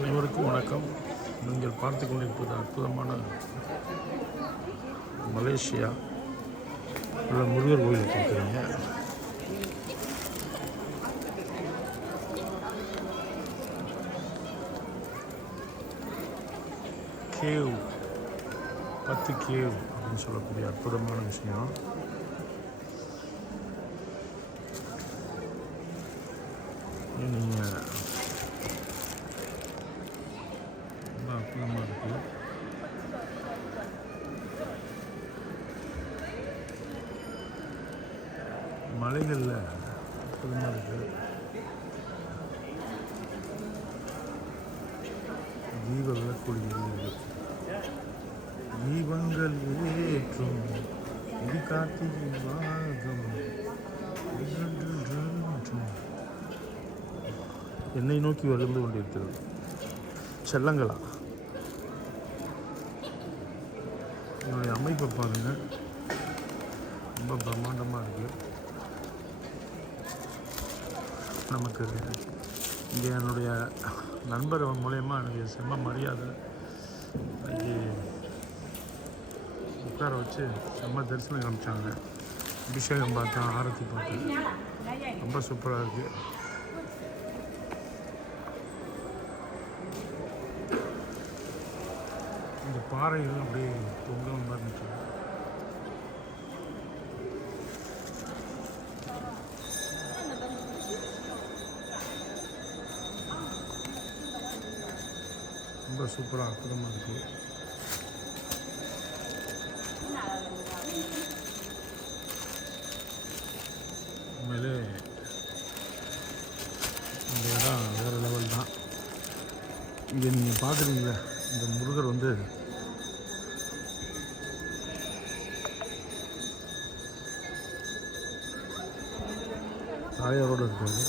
அனைவருக்கும் வணக்கம். நீங்கள் பார்த்து கொண்டிருப்பது அற்புதமான மலேசியா உள்ள முருகர் கோயிலை பார்க்குறீங்க. கேவ் 10 கேவ் அப்படின்னு சொல்லக்கூடிய அற்புதமான விஷயம். நீங்கள் ரொம்ப அற்புதமாக இருக்குது. மலைகளில் அற்புதமாக இருக்குது. தீப விளக்கொளிகள், தீபங்கள் ஏற்றும் இது கார்த்திகை மாதம், என்னை நோக்கி வந்து கொண்டிருக்கிறது செல்லங்களா. என்னுடைய அமைப்பை பாருங்கள், ரொம்ப பிரம்மாண்டமாக இருக்குது. நமக்கு இங்கே என்னுடைய நண்பர் மூலயமா எனக்கு செம்ம மரியாதை இன்னைக்கு உட்கார வச்சு செம்ம தரிசனம் காமிச்சாங்க. அபிஷேகம் பார்த்தேன், ஆரத்தி பார்த்தேன், ரொம்ப சூப்பராக இருக்குது. இந்த பாறைகள் அப்படியே தொங்க மாதிரி இருந்துச்சு. ரொம்ப சூப்பராக அற்புதமாக இருக்குது. உண்மையிலே இந்த இடம் வேறு லெவல் தான். இங்கே நீங்கள் பார்க்குறீங்களா, இந்த முருகர் வந்து தாயாரோடு இருக்காரு.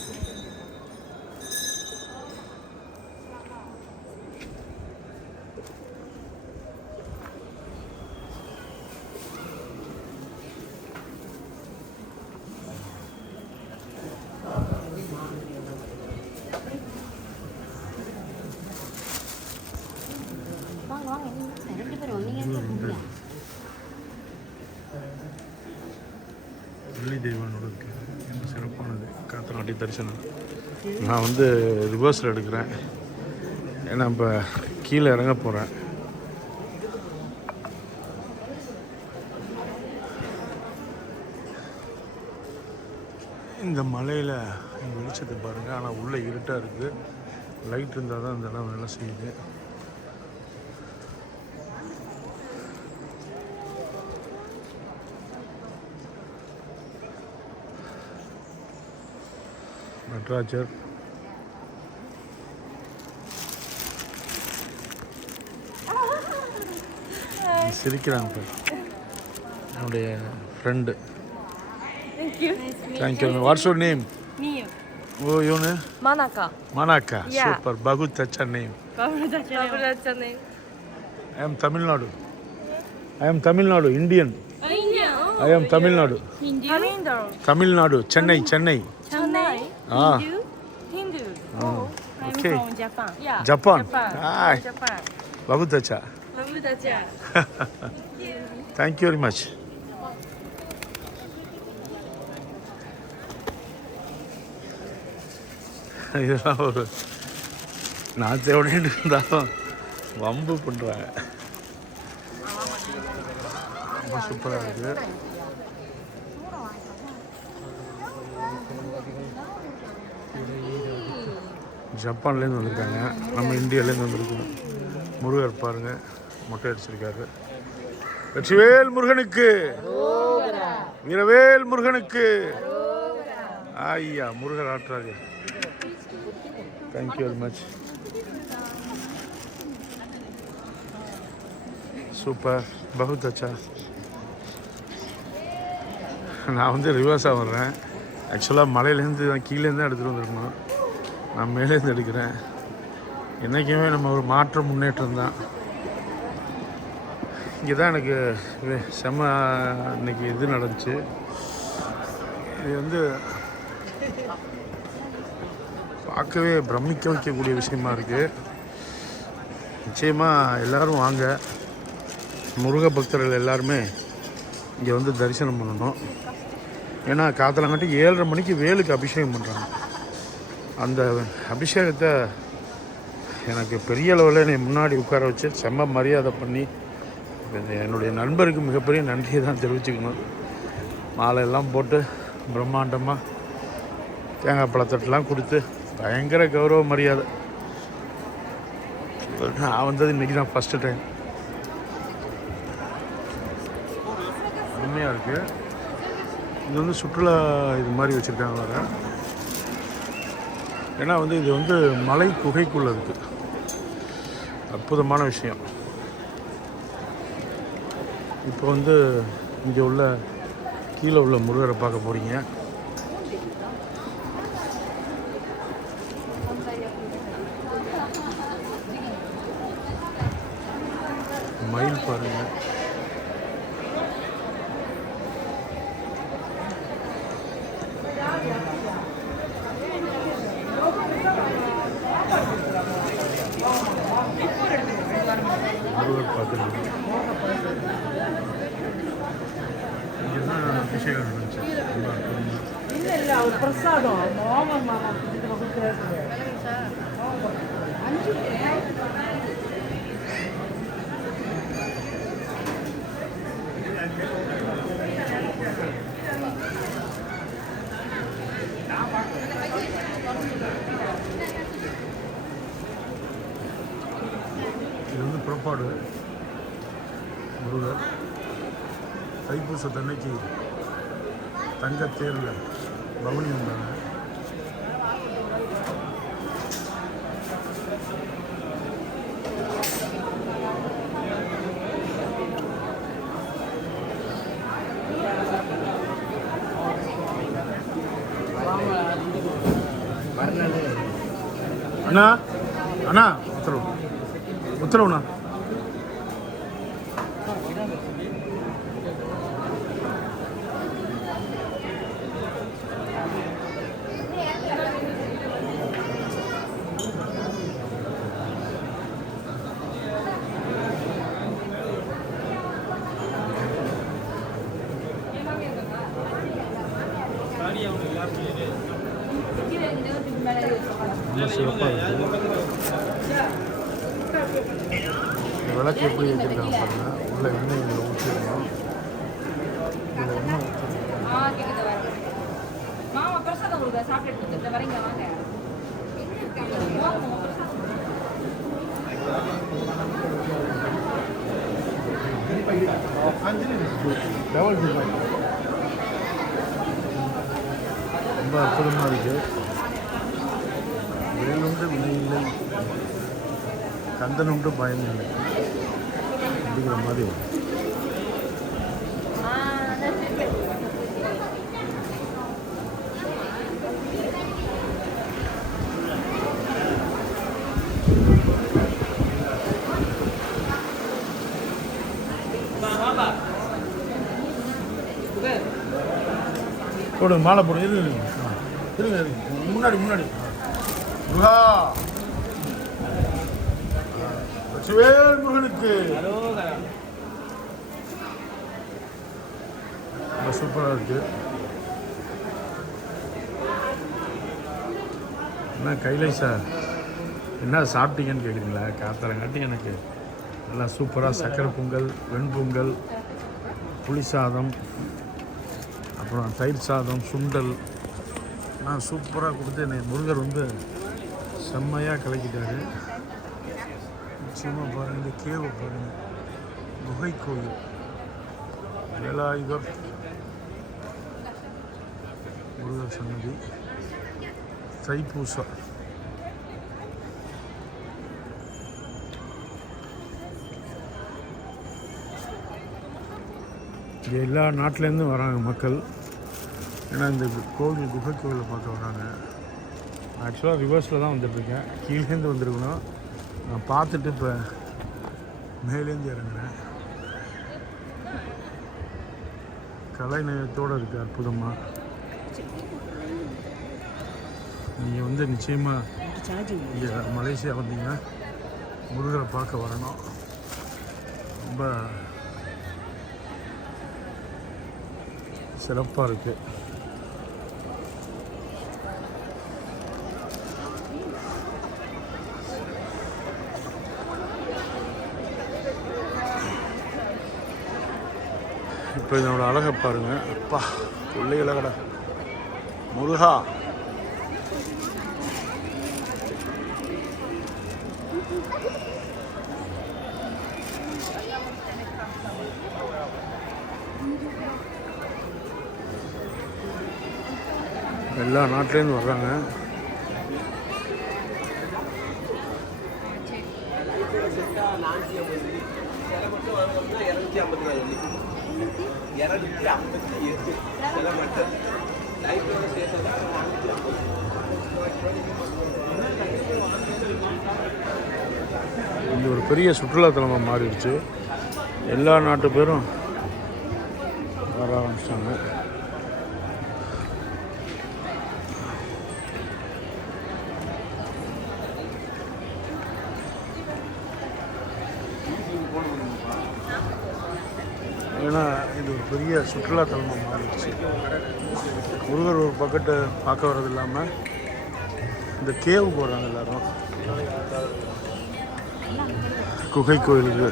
வெள்ளி தெய்வானோட இருக்குது. ரொம்ப சிறப்பானது காத்தநாட்டி தரிசனம். நான் வந்து ரிவர்ஸில் எடுக்கிறேன், ஏன்னா இப்போ கீழே இறங்க போகிறேன். இந்த மலையில் வெளிச்சத்தை பாருங்கள், ஆனால் உள்ளே இருட்டாக இருக்குது. லைட் இருந்தால் தான் இந்த இடம் வேலை செய்யுது. நடராஜர், சிரிக்கிறாங்க என்னுடைய friend. Thank you. What's your name? Oh, your name? Manaka. Manaka. Yeah. Super. Bagut acha name. I am Tamil Nadu. Indian. India. I am Tamil Nadu. Tamil Nadu. Chennai. Ah. Hindu. Oh. Okay. I'm from Japan. Yeah. Japan. Ah. Japan. Bagut acha. Thank you very much. இதெல்லாம் ஒரு நான் தேவைன்னு இருந்தாலும் வம்பு பண்ணுறாங்க. ரொம்ப சூப்பராக இருக்குது. ஜப்பான்லேருந்து வந்திருக்காங்க, நம்ம இந்தியாவிலேருந்து வந்திருக்கோம். முருகர் பாருங்கள், மொட்டை அடிச்சிருக்காரு. வெற்றிவேல் முருகனுக்கு, வீரவேல் முருகனுக்கு. ஐயா, முருகர் ஆற்றாரு. Thank you very much. சூப்பர், பகுத் அச்சா. நான் வந்து ரிவர்ஸாக வர்றேன். ஆக்சுவலாக மலையிலேருந்து நான் கீழேருந்து எடுத்துகிட்டு வந்துருக்கணும், நான் மேலேருந்து எடுக்கிறேன். என்றைக்குமே நம்ம ஒரு மாற்றம், முன்னேற்றம் தான். இங்கே தான் எனக்கு செம்ம இன்னைக்கு இது நடந்துச்சு. இது வந்து பார்க்கவே பிரமிக்க வைக்கக்கூடிய விஷயமா இருக்குது. நிச்சயமாக எல்லோரும் வாங்க. முருக பக்தர்கள் எல்லாருமே இங்கே வந்து தரிசனம் பண்ணணும். ஏன்னா காத்தலங்காட்டி 7:30 மணிக்கு வேலுக்கு அபிஷேகம் பண்ணுறாங்க. அந்த அபிஷேகத்தை எனக்கு பெரிய அளவில் என்னை முன்னாடி உட்கார வச்சு செம்ம மரியாதை பண்ணி என்னுடைய நண்பருக்கு மிகப்பெரிய நன்றியை தான் தெரிவிச்சுக்கணும். மாலையெல்லாம் போட்டு பிரம்மாண்டமாக தேங்காய் பழத்தட்டெலாம் கொடுத்து பயங்கர கௌரவ மரியாதை. நான் வந்தது இன்றைக்கி தான் ஃபஸ்ட்டு டைம். அருமையாக இருக்குது. இது வந்து சுற்றுலா இது மாதிரி வச்சுருக்காங்க வேறு. ஏன்னா வந்து இது வந்து மலை குகைக்குள்ளே இருக்குது. அற்புதமான விஷயம். இப்போ வந்து இங்கே உள்ள கீழே உள்ள முருகரை பார்க்க போகிறீங்க. மயில் பாருங்கள். முருகர் பார்த்துருக்கோம். இங்கே தான் அபிஷேகம் நடந்துச்சு. இல்லை அவர் பிரசாதம் இது வந்து புறப்பாடு முருகர் தைப்பூசத்தன்னைக்கு தங்கத்தேரில் பவனி வந்தாங்க. அண்ணா அண்ணா உத்தரவுண்ணா. ரொம்ப சிறப்பாக இருக்குது. இந்த விளக்கு எப்படி வச்சுருக்காங்க பாருங்கள். உள்ள எண்ணெய் இதில் ஊற்றிடணும். இதில் எண்ணெய் ரொம்ப அற்புதமாக இருக்குது. வேலுண்டு வினையில்லை, கந்தனுண்டு பயனில்லை அப்படிங்கிற மாதிரி வரும். போடு மாலை போடு. இருங்க முன்னாடி முருகா சிவேல் முருகனுக்கு. ரொம்ப சூப்பராக இருக்குது. என்ன கைலை சார் என்ன சாப்பிட்டீங்கன்னு கேட்குறீங்களா? காத்தலங்காட்டி எனக்கு நல்லா சூப்பராக சக்கரை பொங்கல், வெண்பொங்கல், புளி சாதம், அப்புறம் தயிர் சாதம், சுண்டல் நான் சூப்பராக கொடுத்து என்னை முருகர் வந்து செம்மையாக கலக்கிட்டாரு. நிச்சயமாக பாருங்கள், இந்த கேவை பாருங்கள். குகை கோயில் வேலாயுதர் முருகர் சன்னதி தைப்பூசம். இங்கே எல்லா நாட்டிலேருந்தும் வராங்க மக்கள். ஏன்னா இந்த கோவில் குகை கோவிலை பார்க்க வராங்க. ஆக்சுவலாக ரிவர்ஸில் தான் வந்துட்டுருக்கேன். கீழேருந்து வந்துருக்கணும். நான் பார்த்துட்டு இப்போ மேலேருந்து இறங்குறேன். கலை நயத்தோடு இருக்குது அற்புதமாக. நீங்கள் வந்து நிச்சயமாக இங்கே மலேசியா வந்தீங்கன்னா முருகரை பார்க்க வரணும். ரொம்ப சிறப்பாக இருக்குது. இப்போ இதனோட அழகை பாருங்க. அப்பா பிள்ளைகளை கடை முருகா. எல்லா நாட்டிலேருந்து வர்றாங்க. இது ஒரு பெரிய சுற்றுலாத்தலமாக மாறிடுச்சு. எல்லா நாட்டு பேரும் வர ஆரம்பிச்சிட்டாங்க. ஏன்னா இது ஒரு பெரிய சுற்றுலாத்தலமாக மாறிடுச்சு. முருகர் ஒரு பக்கெட்டு பார்க்க வர்றது இல்லாமல் இந்த கேவுக்கு வர்றாங்க எல்லோரும். குகை கோயிலுக்கு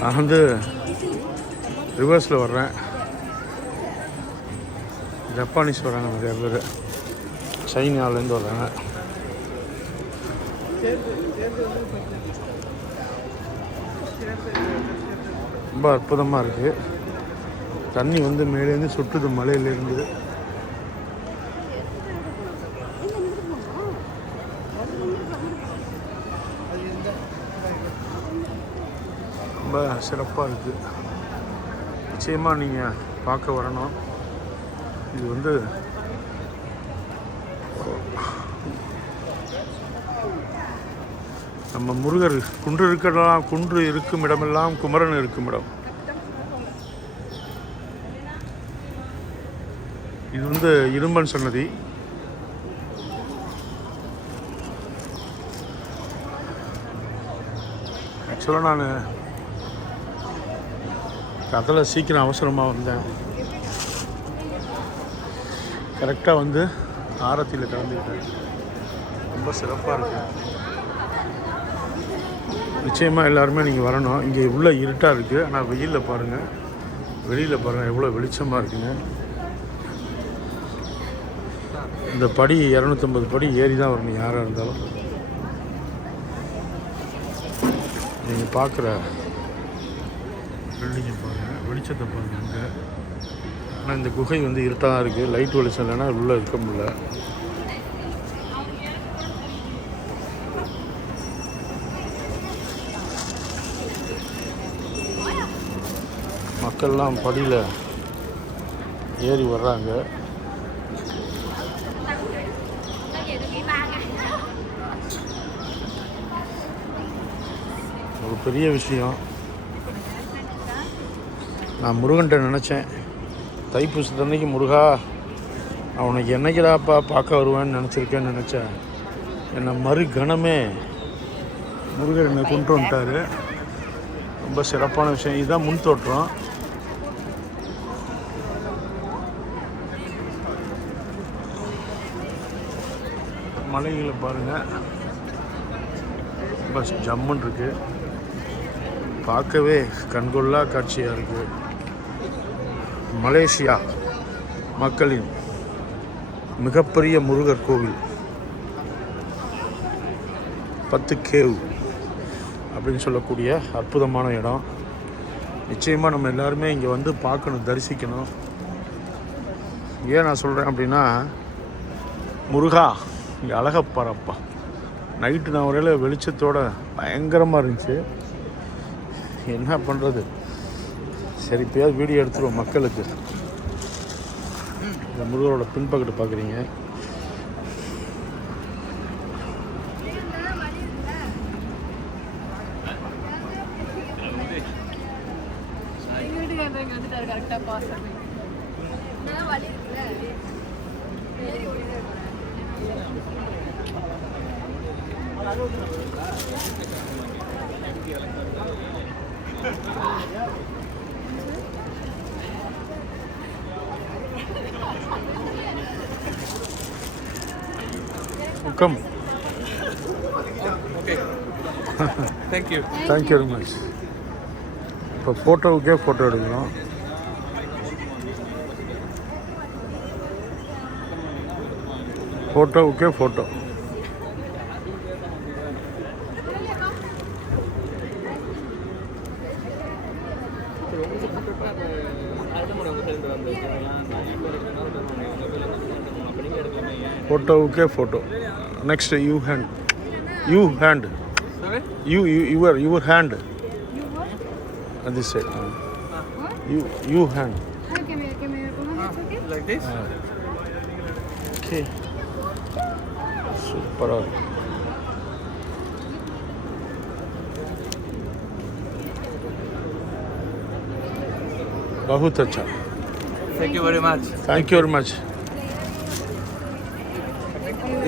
நான் வந்து ரிவர்ஸில் வர்றேன். ஜப்பானீஸ் வர்றாங்க நிறையா பேர், சைனாலேருந்து வர்றாங்க. ரொம்ப அற்புதமாக இருக்குது. தண்ணி வந்து மேலேருந்து சுட்டுது மலையிலேருந்து. ரொம்ப சிறப்பாக இருக்குது. நிச்சயமாக நீங்கள் பார்க்க வரணும். இது வந்து நம்ம முருகர் குன்று இருக்கலாம், குன்று இருக்கும் இடமெல்லாம் குமரன் இருக்கும் இடம். இது வந்து இரும்பன் சன்னதி. ஆக்சுவலாக நான் கதையில் சீக்கிரம் அவசரமாக வந்தேன். கரெக்டாக வந்து ஆரத்தியில் கலந்துக்கிட்டேன். ரொம்ப சிறப்பாக இருக்குது. நிச்சயமாக எல்லாருமே நீங்கள் வரணும். இங்கே உள்ள இருட்டாக இருக்குது, ஆனால் வெயிலில் பாருங்கள், வெளியில் பாருங்கள் எவ்வளோ வெளிச்சமாக இருக்குங்க. இந்த படி 250 படி ஏறி தான் வரணும் யாராக இருந்தாலும். நீங்கள் பார்க்குற பில்டிங்கை பாருங்கள், வெளிச்சத்தை பாருங்கள் அங்கே. ஆனால் இந்த குகை வந்து இருட்டாக தான் இருக்குது. லைட் வெளிச்சம் இல்லைன்னா உள்ளே இருக்க முடியல. மக்கள்லாம் படியில் ஏறி வர்றாங்க. ஒரு பெரிய விஷயம். நான் முருகன்கிட்ட நினச்சேன், தைப்பூசத்தன்னைக்கு முருகா நான் உனக்கு என்னைக்குதாப்பா பார்க்க வருவேன்னு நினச்சிருக்கேன்னு நினச்சேன். என்னை மறு கணமே முருகர் என்னை கொண்டு வந்துட்டார். ரொம்ப சிறப்பான விஷயம். இதுதான் முன் தோற்றம். மலைகளை பாருங்கள், ரொம்ப ஜம்முன்னு இருக்குது. பார்க்கவே கண்கொள்ளா காட்சியாக இருக்குது. மலேசியா மக்களின் மிகப்பெரிய முருகர் கோவில் 10 கேவ் அப்படின்னு சொல்லக்கூடிய அற்புதமான இடம். நிச்சயமாக நம்ம எல்லாருமே இங்கே வந்து பார்க்கணும், தரிசிக்கணும். ஏன் நான் சொல்கிறேன் அப்படின்னா, முருகா இங்கே அழகப்பாரப்பா. நைட்டு நான் வரையில் வெளிச்சத்தோட பயங்கரமாக இருந்துச்சு. என்ன பண்ணுறது, சரி இப்போயாவது வீடியோ எடுத்துருவோம் மக்களுக்கு. இந்த முருகரோட பின்பக்கத்து பார்க்குறீங்க. Come. Okay. Thank you. Thank you very much. இப்போ ஃபோட்டோவுக்கே ஃபோட்டோ எடுக்கிறோம். ஃபோட்டோவுக்கே ஃபோட்டோ. ஃபோட்டோவுக்கே photo. Next you hand. You hand. Sorry? Your hand. On this side. You hand. Like this? Okay. Super. बहुत अच्छा. Thank you very much. Thank you very much.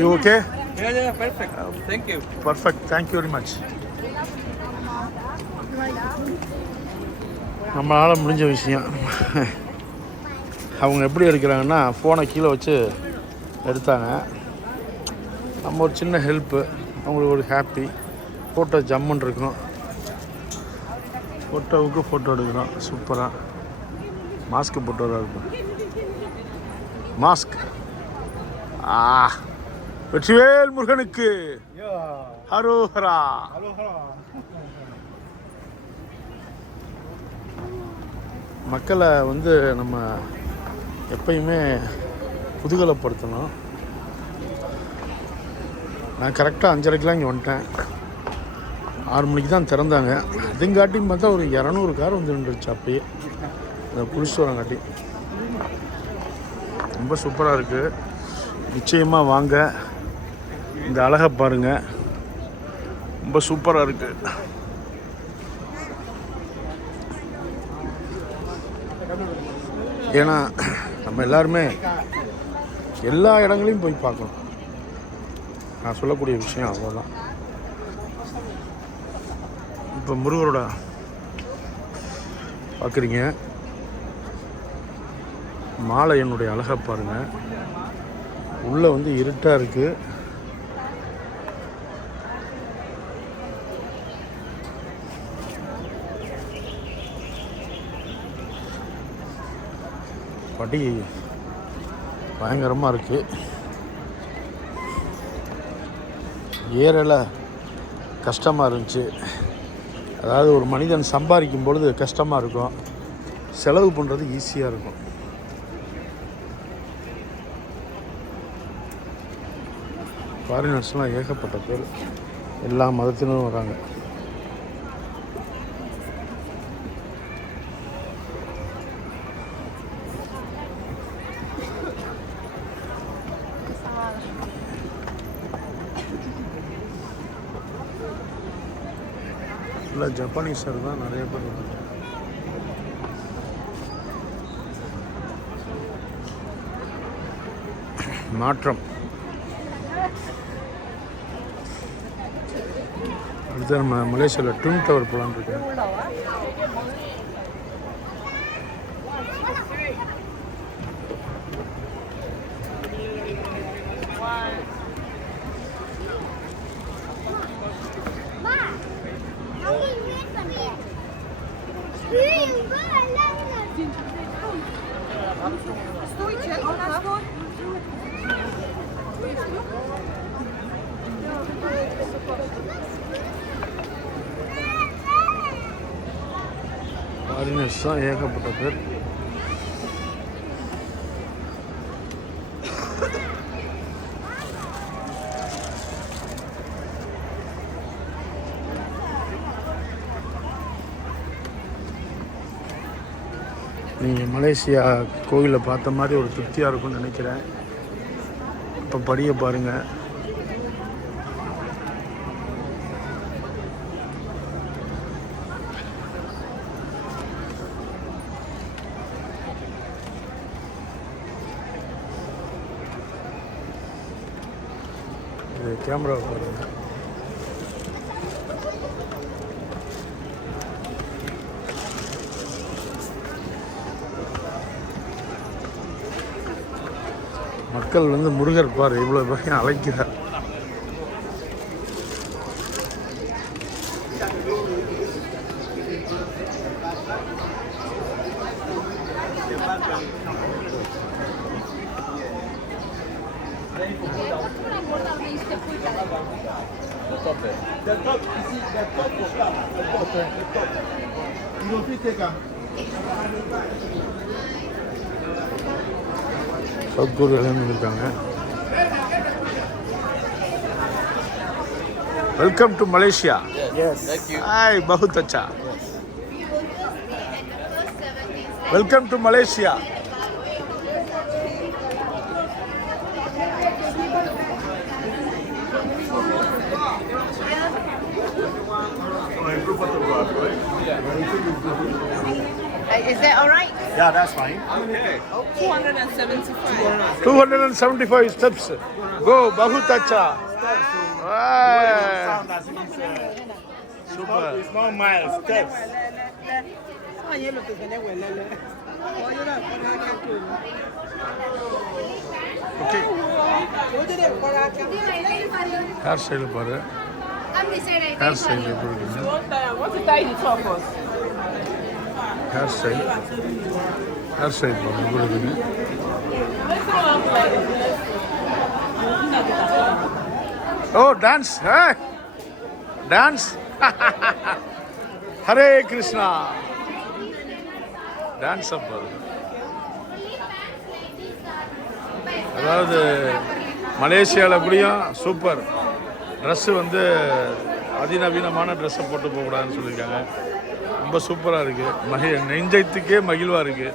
You okay? Yeah, perfect. Thank you. Perfect. Thank you very much. நம்மளால் முடிஞ்ச விஷயம். அவங்க எப்படி எடுக்கிறாங்கன்னா ஃபோனை கீழே வச்சு எடுத்தாங்க. நம்ம ஒரு சின்ன ஹெல்ப்பு, அவங்களுக்கு ஒரு ஹாப்பி. ஃபோட்டோ ஜம்முன்னு இருக்கும். ஃபோட்டோவுக்கு ஃபோட்டோ எடுக்கிறோம். சூப்பராக மாஸ்க்கு போட்டு வர இருக்கும். மாஸ்க். வெற்றிவேல் முருகனுக்கு ஹரோஹரா. மக்களை வந்து நம்ம எப்பயுமே குதூகலப்படுத்தணும். நான் கரெக்டாக 5:30க்கெலாம் இங்கே வந்துட்டேன். 6 மணிக்கு தான் திறந்தாங்க. அதுங்காட்டியும் பார்த்தா ஒரு 200 கார் வந்து நின்றுச்சு அப்பயே. அதை குளிச்சுட்டு வரங்காட்டி ரொம்ப சூப்பராக இருக்குது. நிச்சயமாக வாங்க, இந்த அழகை பாருங்கள். ரொம்ப சூப்பராக இருக்குது. ஏன்னா நம்ம எல்லாருமே எல்லா இடங்களையும் போய் பார்க்கணும். நான் சொல்லக்கூடிய விஷயம் அவ்வளோதான். இப்போ முருகரோட பார்க்குறீங்க. மாலை என்னுடைய அழகை பாருங்கள். உள்ளே வந்து இருட்டாக இருக்குது. படி பயங்கரமாக இருக்குது. ஏறல கஷ்டமாக இருந்துச்சு. அதாவது ஒரு மனிதன் சம்பாதிக்கும் பொழுது கஷ்டமாக இருக்கும், செலவு பண்ணுறது ஈஸியாக இருக்கும். ஃபாரினர்ஸ்லாம் ஏகப்பட்ட பேர், எல்லா மதத்தினரும் வராங்க. இல்லை ஜப்பானீஸர் தான் நிறைய பேர் வராங்க. மாற்றம். அடுத்து நம்ம மலேசியாவில் ட்வின் டவர் போகலான்னு இருக்கேன். ஃபாரினர்ஸ் தான் ஏகப்பட்ட பேர். நீங்கள் மலேசியா கோயிலை பார்த்த மாதிரி ஒரு திருப்தியாக இருக்கும்னு நினைக்கிறேன். இப்போ படியை பாருங்கள். இது கேமரா பாருங்கள். மக்கள் வந்து முருகர் பார் இவ்வளோ பக்கம் அழைக்கிறார். சவுத் கொரியாவிலேருந்து இருக்காங்க. Welcome to Malaysia. Thank you. Hi, பகுத் அச்சா. Welcome to Malaysia. Is that all right? Yeah, that's fine. 275. 275 steps. Go, Bahut Acha. Hey. Super. It's not miles, steps. Okay. Hair style பாரு. Hair style எப்படி இருக்கு? Want to tie the top first? Hair style. Hair style பாரு எப்படி இருக்கு? Oh, dance. Hey. Dance. Hare Krishna. Dance up பாரு. அதாவது மலேசியாவில் எப்படியும் சூப்பர் ட்ரெஸ்ஸு வந்து அதிநவீனமான ட்ரெஸ்ஸை போட்டு போகக்கூடாதுன்னு சொல்லியிருக்காங்க. ரொம்ப சூப்பராக இருக்குது. நெஞ்சத்துக்கே மகிழ்வாக இருக்குது.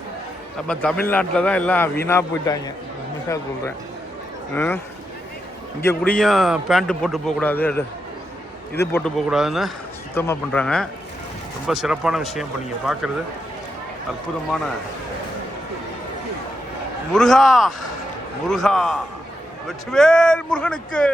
நம்ம தமிழ்நாட்டில் தான் எல்லாம் வீணாக போயிட்டாங்க. உண்மையாக சொல்கிறேன். இங்கே கூடயும் பேண்ட்டு போட்டு போகக்கூடாது, இது போட்டு போகக்கூடாதுன்னு சுத்தமாக பண்ணுறாங்க. ரொம்ப சிறப்பான விஷயம். இப்போ நீங்கள் பார்க்குறது அற்புதமான முருகா முருகா வெற்றிவேல் முருகனுக்கு.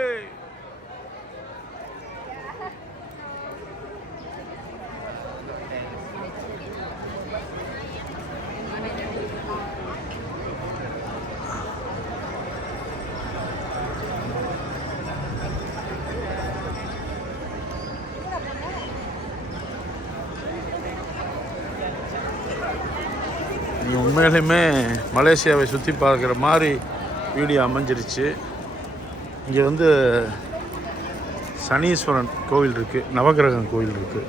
உண்மையிலுமே மலேசியாவை சுற்றி பார்க்குற மாதிரி வீடியோ அமைஞ்சிருச்சு. இங்கே வந்து சனீஸ்வரன் கோவில் இருக்குது, நவகிரகம் கோவில் இருக்குது.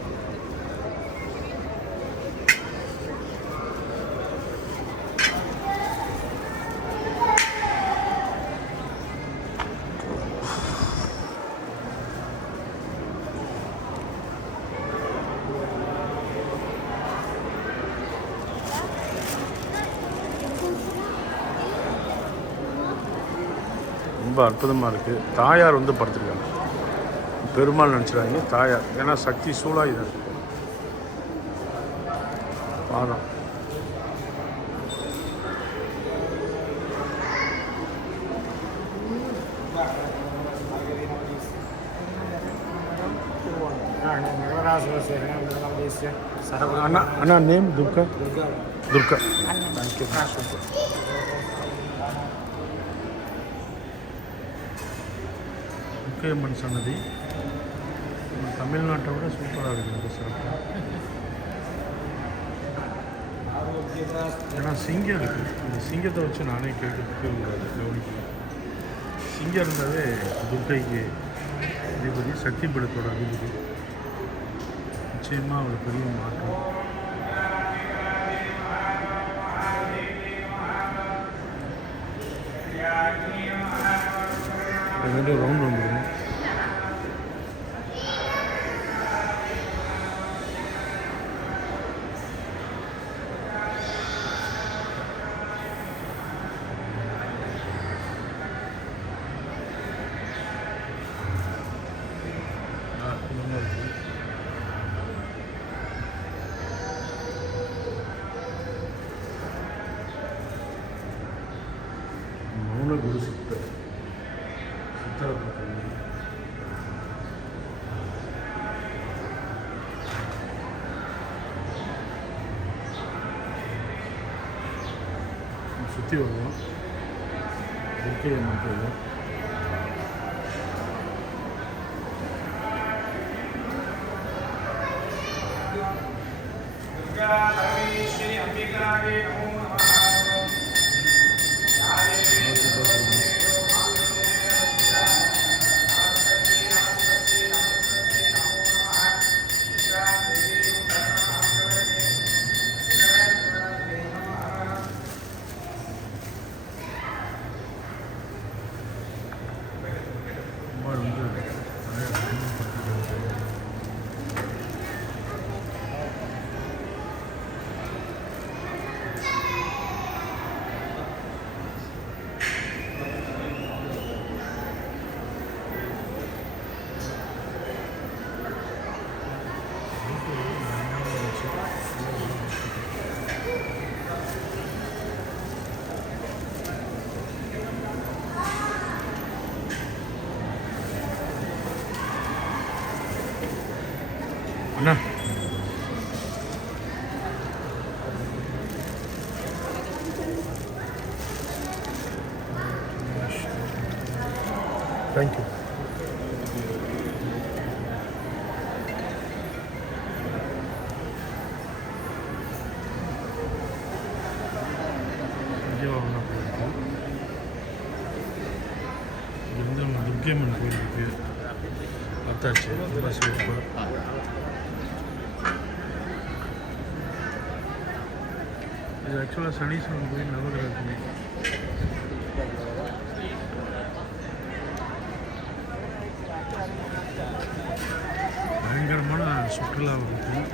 ரொம்ப அற்புதமாக இருக்குது. தாயார் வந்து படுத்துருக்காங்க. பெருமாள் நினச்சிடாங்க, தாயார். ஏன்னா சக்தி சூழாக இது பாதம். அண்ணா அண்ணா நேம் துர்கா. துர்கா. தேங்க்யூ. முக்கியம்மன் சன்னதி தமிழ்நாட்டை விட சூப்பராக இருக்குது. சிறப்பாக. ஏன்னா சிங்கம் இருக்குது. இந்த சிங்கத்தை வச்சு நானே கேட்கறதுக்கு கவனிக்கிறேன். சிங்கம் இருந்தாலே துர்க்கைக்கு அதிபதி, சக்தி பீடத்தோட அதிபதி. நிச்சயமாக ஒரு பெரிய மாற்றம். ரெண்டு ரவுண்ட் வந்துடும். மௌன குரு சித்தர் சுற்றி வருவோம். துர்க்கை அம்மன் கோயில். அண்ணா தேங்க்யூ. விஜயவாகனம் போயிருக்கோம். இங்கே வந்து நம்ம துர்க்கையம்மன் கோயில் இருக்குது. பார்த்தாச்சு. ரொம்ப சூப்பர். இது ஆக்சுவலாக சனீஸ்வரன் கோயில் நவகிரகமே. பயங்கரமான சுற்றுலா இருக்கும்.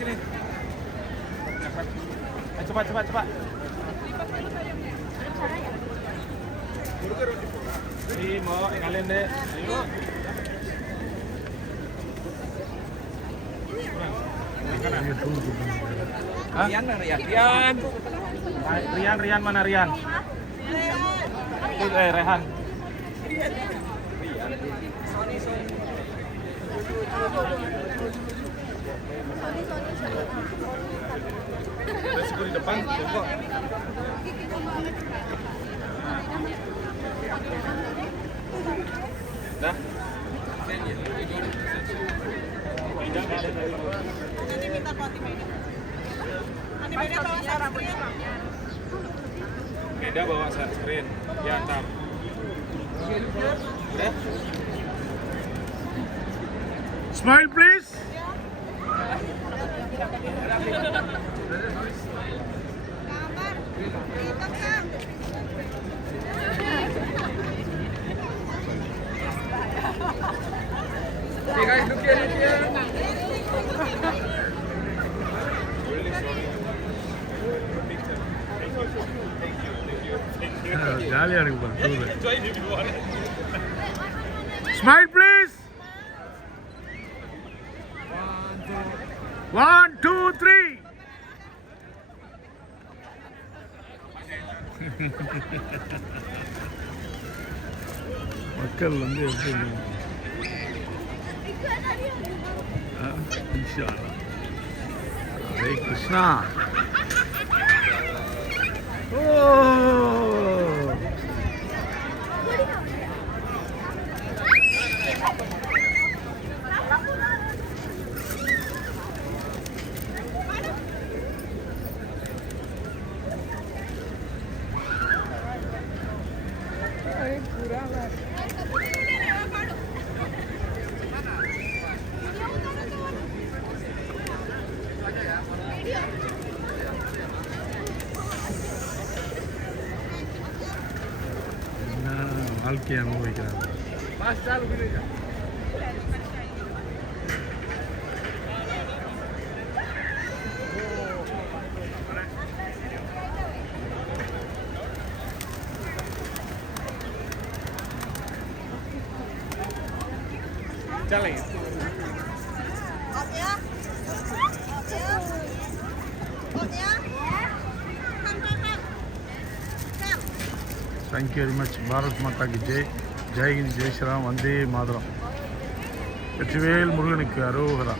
Sini. Cepat. Ini mau kalian deh. Ayo. Rian mana Rian? Rehan. Resiko di depan, kok. Dah. Nanti minta Fatima ini. Nanti beda bawa rambutnya. Beda bawa sunscreen. Ya, antar. Udah? Smile please. Hey guys, look here. ஜாலியாக இருக்கு பாரு. Smile please. 1 2 3. மக்கள் வந்து எப்படி இன்ஷா அல்லாஹ். ஹரே கிருஷ்ணா. ஓ வாழ்க்கையை அனுபவிக்கிறாங்க. Challenge. Thank you very much. Bharat மாதா கி ஜெய். ஜெய் ஹிந்த், ஜெய் ஸ்ரீராம், வந்தே மாதரம். வெற்றிவேல் முருகனுக்கு அரோகரா.